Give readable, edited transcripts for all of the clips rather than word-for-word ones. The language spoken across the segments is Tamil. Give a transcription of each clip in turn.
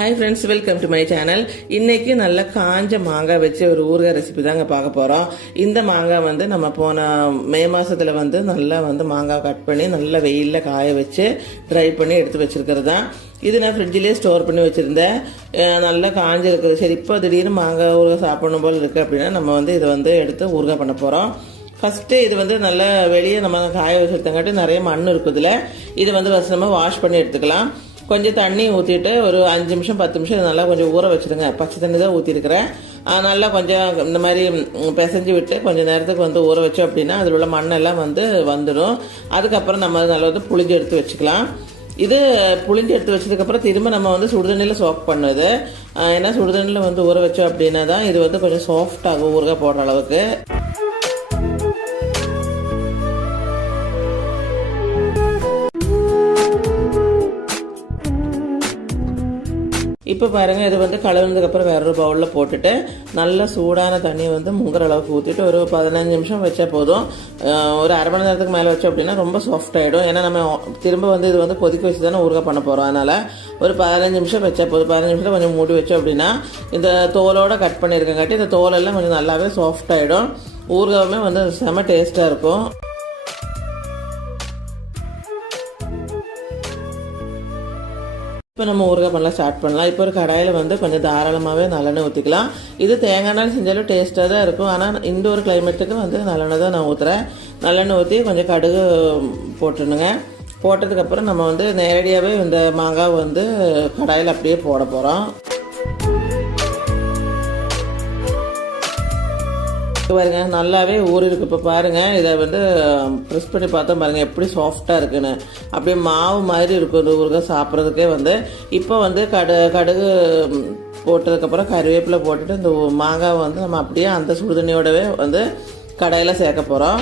Hi friends, welcome to my channel. இன்னைக்கு நல்ல காஞ்ச மாங்காய் வச்சு ஒரு ஊறுகாய் ரெசிபி தாங்க பார்க்க போகிறோம். இந்த மாங்காய் வந்து நம்ம போன மே மாதத்தில் வந்து நல்லா வந்து மாங்காய் கட் பண்ணி நல்லா வெயிலில் காய வச்சு ட்ரை பண்ணி எடுத்து வச்சுருக்கிறது தான். இது நான் ஃப்ரிட்ஜிலே ஸ்டோர் பண்ணி வச்சுருந்தேன். நல்லா காஞ்சி இருக்குது. சரி, இப்போ திடீர்னு மாங்காய் ஊறுகாய் சாப்பிடணும் போல் இருக்குது அப்படின்னா நம்ம வந்து இதை வந்து எடுத்து ஊறுகாய் பண்ண போகிறோம். ஃபஸ்ட்டு இது வந்து நல்லா வெளியே நம்ம காய வச்சுருத்தங்காட்டி நிறைய மண் இருக்குதுல. இது வந்து ஃபஸ்ட் நம்ம வாஷ் பண்ணி எடுத்துக்கலாம். கொஞ்சம் தண்ணி ஊற்றிட்டு ஒரு 5 நிமிஷம் 10 நிமிஷம் நல்லா கொஞ்சம் ஊற வச்சுருங்க. பச்சை தண்ணி தான் ஊற்றிருக்கிறேன். நல்லா கொஞ்சம் இந்த மாதிரி பிசைஞ்சு விட்டு கொஞ்சம் நேரத்துக்கு வந்து ஊற வச்சோம் அப்படின்னா அதில் உள்ள மண்ணெல்லாம் வந்துடும். அதுக்கப்புறம் நம்ம நல்லா வந்து புளிஞ்சு எடுத்து வச்சுக்கலாம். இது புளிஞ்சு எடுத்து வச்சதுக்கப்புறம் திரும்ப நம்ம வந்து சுடுதண்ணியில் சோக் பண்ணுது. ஏன்னா சுடுதண்ணியில் வந்து ஊற வச்சோம் அப்படின்னா தான் இது வந்து கொஞ்சம் சாஃப்டாகும் ஊறுகாய் போடுற அளவுக்கு. இப்போ பாருங்கள், இது வந்து கலந்ததுக்கப்புறம் வேற ஒரு பவுலில் போட்டுட்டு நல்ல சூடான தண்ணியை வந்து முங்குற அளவுக்கு ஊற்றிட்டு ஒரு 15 நிமிஷம் வச்சா போதும். ஒரு அரை மணி நேரத்துக்கு மேலே வச்சோம் அப்படின்னா ரொம்ப சாஃப்ட் ஆகிடும். ஏன்னா நம்ம திரும்ப வந்து இது வந்து கொதிக்க வச்சு தானே ஊறுகாய் பண்ண போகிறோம். அதனால் ஒரு 15 நிமிஷம் வச்சா போதும். 15 நிமிஷத்தில் கொஞ்சம் மூடி வச்சோம் அப்படின்னா இந்த தோலோட கட் பண்ணியிருக்கங்காட்டி இந்த தோலெல்லாம் கொஞ்சம் நல்லாவே சாஃப்ட் ஆகிடும். ஊறுகாயுமே வந்து செம்ம டேஸ்ட்டாக இருக்கும். இப்போ நம்ம ஊறுகாய் பண்ணலாம் ஸ்டார்ட் பண்ணலாம். இப்போ ஒரு கடாயில் வந்து கொஞ்சம் தாராளமாகவே நல்லெண்ணெய் ஊற்றிக்கலாம். இது தேங்காய் எண்ணெய் செஞ்சாலும் டேஸ்ட்டாக தான் இருக்கும். ஆனால் இந்த ஒரு கிளைமேட்டுக்கு வந்து நல்லெண்ணெய் தான் நான் ஊற்றுறேன். நல்லெண்ணெய் ஊற்றி கொஞ்சம் கடுகு போட்டுருணுங்க. போட்டதுக்கப்புறம் நம்ம வந்து நேரடியாகவே இந்த மாங்காய் வந்து கடாயில் அப்படியே போட போகிறோம். பாருங்க, நல்லாவே ஊறி இருக்கு. இப்போ பாருங்கள், இதை வந்து ப்ரெஸ் பண்ணி பார்த்தா பாருங்கள் எப்படி சாஃப்டாக இருக்குன்னு. அப்படியே மாவு மாதிரி இருக்கும் இந்த ஊறுகாய் சாப்பிட்றதுக்கே வந்து. இப்போ வந்து கடுகு போட்டதுக்கப்புறம் கருவேப்பிலை போட்டுட்டு இந்த மாங்காய் வந்து நம்ம அப்படியே அந்த சுடுதண்ணியோடவே வந்து கடாயில் சேர்க்க போகிறோம்.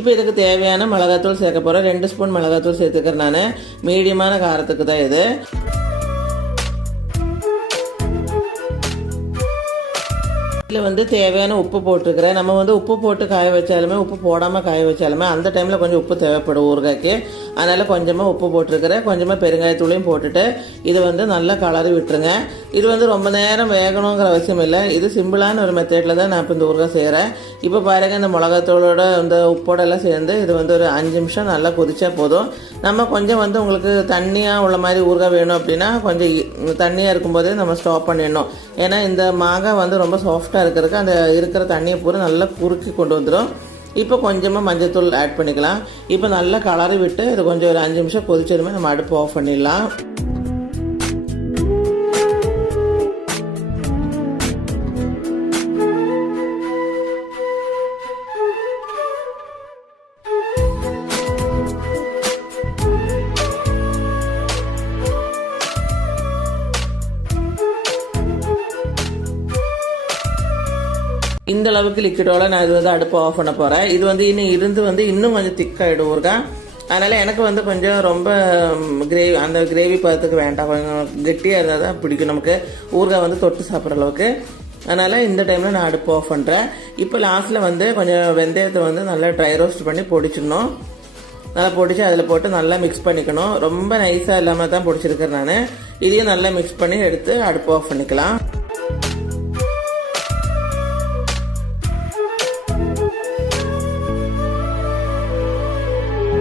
இப்போ இதுக்கு தேவையான மிளகாத்தூள் சேர்க்க போகிறோம். 2 ஸ்பூன் மிளகாத்தூள் சேர்த்துக்கிறேன் நான். மீடியமான காரத்துக்கு தான் இது. இதில் வந்து தேவையான உப்பு போட்டுருக்கிறேன். நம்ம வந்து உப்பு போட்டு காய வச்சாலுமே உப்பு போடாமல் காய வச்சாலுமே அந்த டைமில் கொஞ்சம் உப்பு தேவைப்படும் ஊறுகாய்க்கு. அதனால் கொஞ்சமாக உப்பு போட்டிருக்கிறேன். கொஞ்சமாக பெருங்காயத்தூளையும் போட்டுட்டு இது வந்து நல்லா கலரி விட்டுருங்க. இது வந்து ரொம்ப நேரம் வேகணுங்கிற அவசியம் இல்லை. இது சிம்பிளான ஒரு மெத்தடில் தான் நான் இப்போ இந்த ஊறுகாய் செய்கிறேன். இப்போ பாருங்கள், இந்த மிளகாத்தூளோட இந்த உப்போடெல்லாம் சேர்ந்து இது வந்து ஒரு 5 நிமிஷம் நல்லா கொதிச்சா போதும். நம்ம கொஞ்சம் வந்து உங்களுக்கு தண்ணியாக உள்ள மாதிரி ஊறுகாய் வேணும் அப்படின்னா கொஞ்சம் தண்ணியாக இருக்கும்போதே நம்ம ஸ்டாப் பண்ணிடணும். ஏன்னா இந்த மாங்காய் வந்து ரொம்ப சாஃப்டாக இருக்கிறதுக்கு அந்த இருக்கிற தண்ணியை பூரா நல்லா குறுக்கி கொண்டு வந்துடும். இப்போ கொஞ்சமாக மஞ்சள்தூள் ஆட் பண்ணிக்கலாம். இப்போ நல்லா கலரி விட்டு இது கொஞ்சம் ஒரு 5 நிமிஷம் கொதிச்சதுமே நம்ம அடுப்பு ஆஃப் பண்ணிடலாம். இந்த அளவுக்கு லிக்விடோட நான் இது வந்து அடுப்பு ஆஃப் பண்ண போகிறேன். இது வந்து இன்னும் கொஞ்சம் திக்காகிடும் ஊறுகாய். அதனால் எனக்கு வந்து கொஞ்சம் ரொம்ப அந்த கிரேவி பதத்துக்கு வேண்டாம். கொஞ்சம் கெட்டியாக இருந்தால் தான் பிடிக்கும் நமக்கு ஊறுகாய் வந்து தொட்டு சாப்பிட்ற அளவுக்கு. அதனால் இந்த டைமில் நான் அடுப்பு ஆஃப் பண்ணுறேன். இப்போ லாஸ்ட்டில் வந்து கொஞ்சம் வெந்தயத்தை வந்து நல்லா ட்ரை ரோஸ்ட் பண்ணி பொடிச்சிடணும். நல்லா பொடிச்சு அதில் போட்டு நல்லா மிக்ஸ் பண்ணிக்கணும். ரொம்ப நைஸாக இல்லாமல் தான் பொடிச்சிருக்கிறேன் நான். இதையும் நல்லா மிக்ஸ் பண்ணி எடுத்து அடுப்பு ஆஃப் பண்ணிக்கலாம்.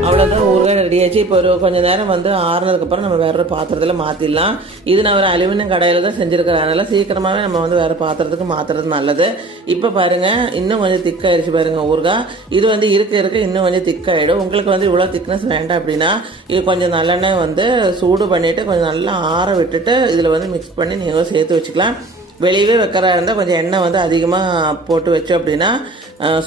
அவ்வளோதான், ஊறுகாய் ரெடி ஆச்சு. இப்போ ஒரு கொஞ்சம் நேரம் வந்து ஆறுனதுக்கப்புறம் நம்ம வேற ஒரு பாத்திரத்தில் மாற்றிடலாம். இது நான் ஒரு அலுமினியம் கடையில் தான் செஞ்சுருக்கிறேன். அதனால் சீக்கிரமாகவே நம்ம வந்து வேறு பாத்திரத்துக்கு மாற்றுறது நல்லது. இப்போ பாருங்கள், இன்னும் கொஞ்சம் திக்காகிடுச்சு பாருங்கள் ஊறுகாய். இது வந்து இருக்க இன்னும் கொஞ்சம் திக்காகிடும். உங்களுக்கு வந்து இவ்வளோ திக்னஸ் வேண்டாம் அப்படின்னா இது கொஞ்சம் நல்லெண்ணெய் வந்து சூடு பண்ணிவிட்டு கொஞ்சம் நல்லா ஆற விட்டுட்டு இதில் வந்து மிக்ஸ் பண்ணி நீங்கள் சேர்த்து வச்சுக்கலாம். வெளியவே வைக்கிறா இருந்தால் கொஞ்சம் எண்ணெய் வந்து அதிகமாக போட்டு வச்சோம் அப்படின்னா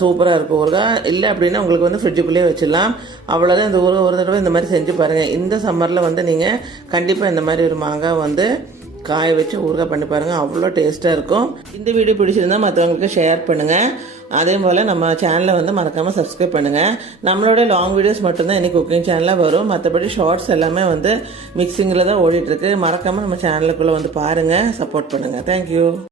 சூப்பராக இருக்கும் ஊறுகாய். இல்லை அப்படின்னா உங்களுக்கு வந்து ஃப்ரிட்ஜுக்குள்ளேயே வச்சிடலாம். அவ்வளோதான். இந்த ஊறுகாய் ஒரு தடவை இந்த மாதிரி செஞ்சு பாருங்கள். இந்த சம்மரில் வந்து நீங்கள் கண்டிப்பாக இந்த மாதிரி ஒரு மாங்காய் வந்து காய வச்சு ஊறுகாய் பண்ணி பாருங்கள். அவ்வளோ டேஸ்ட்டாக இருக்கும். இந்த வீடியோ பிடிச்சிருந்தால் மற்றவங்களுக்கு ஷேர் பண்ணுங்கள். அதே போல் நம்ம சேனலை வந்து மறக்காமல் சப்ஸ்கிரைப் பண்ணுங்கள். நம்மளோட லாங் வீடியோஸ் மட்டும்தான் இன்றைக்கி குக்கிங் சேனலில் வரும். மற்றபடி ஷார்ட்ஸ் எல்லாமே வந்து மிக்சிங்கில் தான் ஓடிட்டுருக்கு. மறக்காமல் நம்ம சேனலுக்குள்ளே வந்து பாருங்கள், சப்போர்ட் பண்ணுங்கள். தேங்க்யூ.